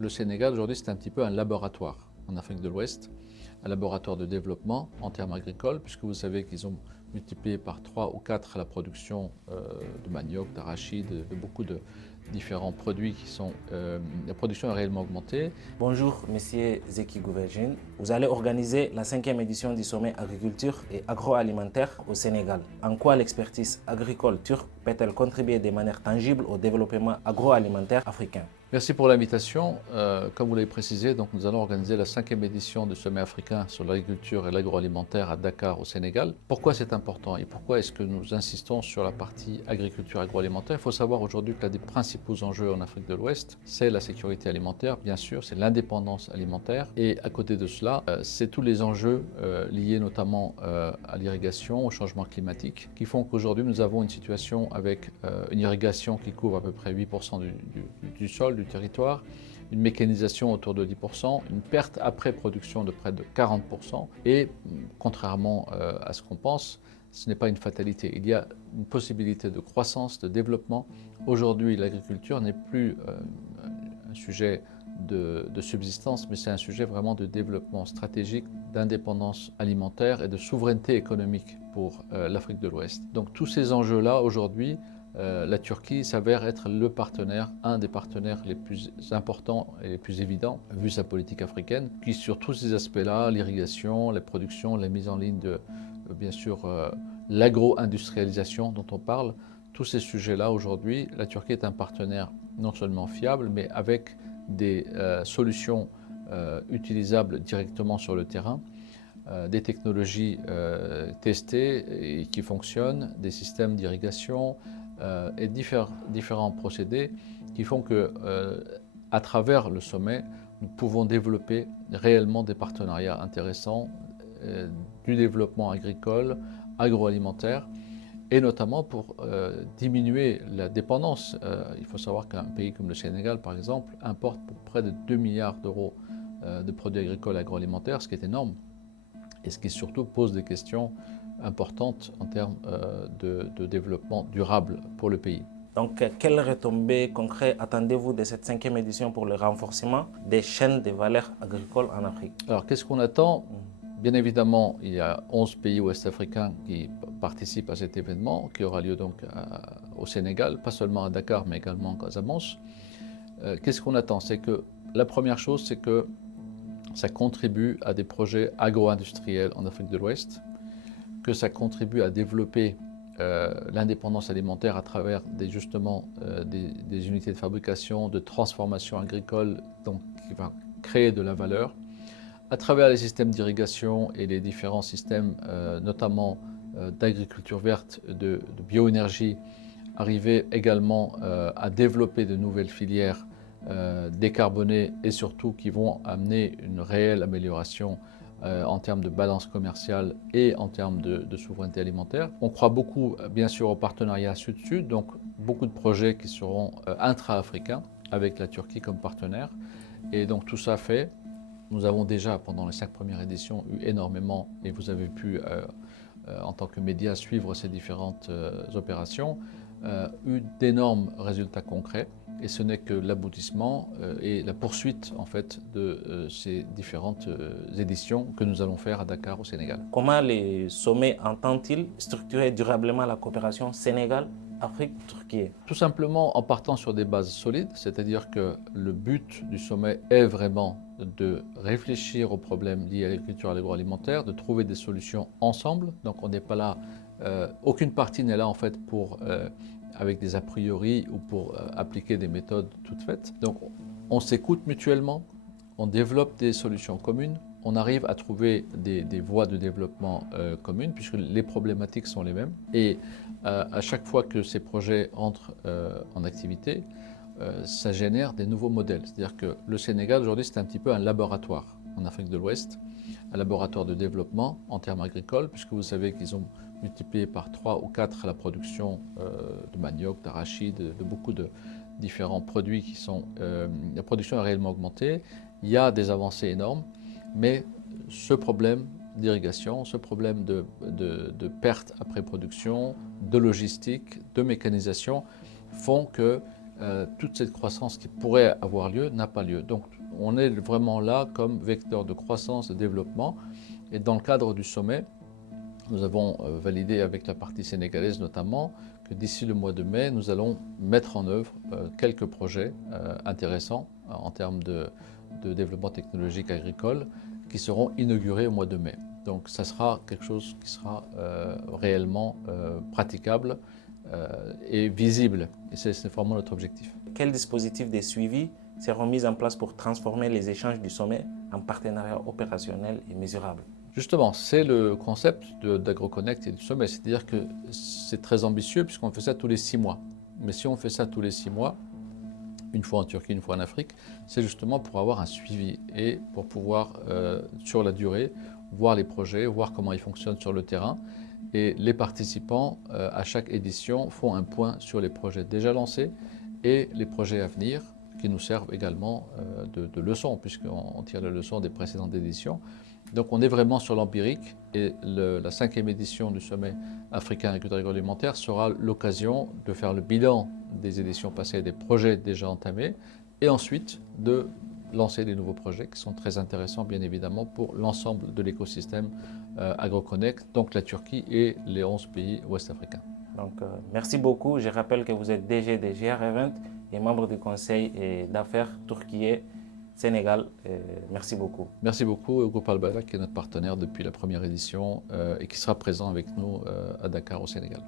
le Sénégal aujourd'hui c'est un petit peu un laboratoire en Afrique de l'Ouest, un laboratoire de développement en termes agricoles, puisque vous savez qu'ils ont multiplié par 3 ou 4 la production de manioc, d'arachide, de beaucoup de différents produits qui sont... la production a réellement augmenté. Bonjour, Monsieur Zeki Gouvergine. Vous allez organiser la 5e édition du sommet agriculture et agroalimentaire au Sénégal. En quoi l'expertise agricole turque peut-elle contribuer de manière tangible au développement agroalimentaire africain? Merci pour l'invitation. Comme vous l'avez précisé, donc nous allons organiser la 5e édition du sommet africain sur l'agriculture et l'agroalimentaire à Dakar au Sénégal. Pourquoi c'est important et pourquoi est-ce que nous insistons sur la partie agriculture agroalimentaire? Il faut savoir aujourd'hui que l'un des principaux enjeux en Afrique de l'Ouest, c'est la sécurité alimentaire, bien sûr, c'est l'indépendance alimentaire. Et à côté de cela, c'est tous les enjeux liés notamment à l'irrigation, au changement climatique, qui font qu'aujourd'hui nous avons une situation avec une irrigation qui couvre à peu près 8% du sol, du territoire, une mécanisation autour de 10%, une perte après production de près de 40%. Et contrairement à ce qu'on pense, ce n'est pas une fatalité. Il y a une possibilité de croissance, de développement. Aujourd'hui, l'agriculture n'est plus un sujet de subsistance, mais c'est un sujet vraiment de développement stratégique, d'indépendance alimentaire et de souveraineté économique pour l'Afrique de l'Ouest. Donc tous ces enjeux-là, aujourd'hui, la Turquie s'avère être le partenaire, un des partenaires les plus importants et les plus évidents, vu sa politique africaine, qui sur tous ces aspects-là, l'irrigation, la production, la mise en ligne de, bien sûr, l'agro-industrialisation dont on parle, tous ces sujets-là, aujourd'hui, la Turquie est un partenaire non seulement fiable, mais avec des solutions utilisables directement sur le terrain, des technologies testées et qui fonctionnent, des systèmes d'irrigation, et différents procédés qui font que, à travers le sommet, nous pouvons développer réellement des partenariats intéressants, du développement agricole, agroalimentaire, et notamment pour diminuer la dépendance. Il faut savoir qu'un pays comme le Sénégal, par exemple, importe pour près de 2 milliards d'euros de produits agricoles et agroalimentaires, ce qui est énorme, et ce qui surtout pose des questions importante en termes de développement durable pour le pays. Donc, quelles retombées concrètes attendez-vous de cette 5e édition pour le renforcement des chaînes de valeur agricoles en Afrique? Alors, qu'est-ce qu'on attend? Bien évidemment, il y a 11 pays ouest-africains qui participent à cet événement, qui aura lieu donc au Sénégal, pas seulement à Dakar, mais également en Casamance. Qu'est-ce qu'on attend? C'est que la première chose, c'est que ça contribue à des projets agro-industriels en Afrique de l'Ouest, que ça contribue à développer l'indépendance alimentaire à travers des unités de fabrication, de transformation agricole, donc qui va créer de la valeur, à travers les systèmes d'irrigation et les différents systèmes, notamment d'agriculture verte, de bioénergie, arriver également à développer de nouvelles filières décarbonées et surtout qui vont amener une réelle amélioration en termes de balance commerciale et en termes de souveraineté alimentaire. On croit beaucoup, bien sûr, au partenariat Sud-Sud, donc beaucoup de projets qui seront intra-africains avec la Turquie comme partenaire. Et donc tout ça fait, nous avons déjà, pendant les 5 premières éditions, eu énormément, et vous avez pu, en tant que média, suivre ces différentes opérations, eu d'énormes résultats concrets. Et ce n'est que l'aboutissement et la poursuite en fait de ces différentes éditions que nous allons faire à Dakar au Sénégal. Comment les sommets entend-il structurer durablement la coopération Sénégal-Afrique-Turquie? Tout simplement en partant sur des bases solides, c'est-à-dire que le but du sommet est vraiment de réfléchir aux problèmes liés à l'agriculture et à l'agroalimentaire, de trouver des solutions ensemble. Donc on n'est pas là, aucune partie n'est là en fait pour avec des a priori ou pour appliquer des méthodes toutes faites. Donc on s'écoute mutuellement, on développe des solutions communes, on arrive à trouver des voies de développement communes puisque les problématiques sont les mêmes. Et à chaque fois que ces projets entrent en activité, ça génère des nouveaux modèles. C'est-à-dire que le Sénégal aujourd'hui c'est un petit peu un laboratoire en Afrique de l'Ouest, un laboratoire de développement en termes agricoles, puisque vous savez qu'ils ont multiplié par 3 ou 4 la production de manioc, d'arachide, de beaucoup de différents produits qui sont... la production a réellement augmenté, il y a des avancées énormes, mais ce problème d'irrigation, ce problème de perte après production, de logistique, de mécanisation, font que toute cette croissance qui pourrait avoir lieu n'a pas lieu. Donc on est vraiment là comme vecteur de croissance, de développement. Et dans le cadre du sommet, nous avons validé avec la partie sénégalaise notamment que d'ici le mois de mai, nous allons mettre en œuvre quelques projets intéressants en termes de développement technologique agricole qui seront inaugurés au mois de mai. Donc ça sera quelque chose qui sera réellement praticable et visible. Et c'est vraiment notre objectif. Quels dispositifs de suivi seront mis en place pour transformer les échanges du sommet en partenariats opérationnels et mesurables? Justement, c'est le concept d'AgroConnect et du sommet, c'est-à-dire que c'est très ambitieux puisqu'on fait ça tous les 6 mois. Mais si on fait ça tous les 6 mois, une fois en Turquie, une fois en Afrique, c'est justement pour avoir un suivi et pour pouvoir, sur la durée, voir les projets, voir comment ils fonctionnent sur le terrain. Et les participants, à chaque édition, font un point sur les projets déjà lancés et les projets à venir, qui nous servent également de leçons, puisqu'on tire la leçon des précédentes éditions. Donc on est vraiment sur l'empirique et la 5e édition du sommet africain agriculture agroalimentaire sera l'occasion de faire le bilan des éditions passées, des projets déjà entamés, et ensuite de lancer des nouveaux projets qui sont très intéressants bien évidemment pour l'ensemble de l'écosystème AgroConnect, donc la Turquie et les 11 pays ouest-africains. Donc merci beaucoup. Je rappelle que vous êtes DG de GR Event et membre du conseil d'affaires Turquie Sénégal. Merci beaucoup. Merci beaucoup au groupe Albala qui est notre partenaire depuis la première édition et qui sera présent avec nous à Dakar au Sénégal.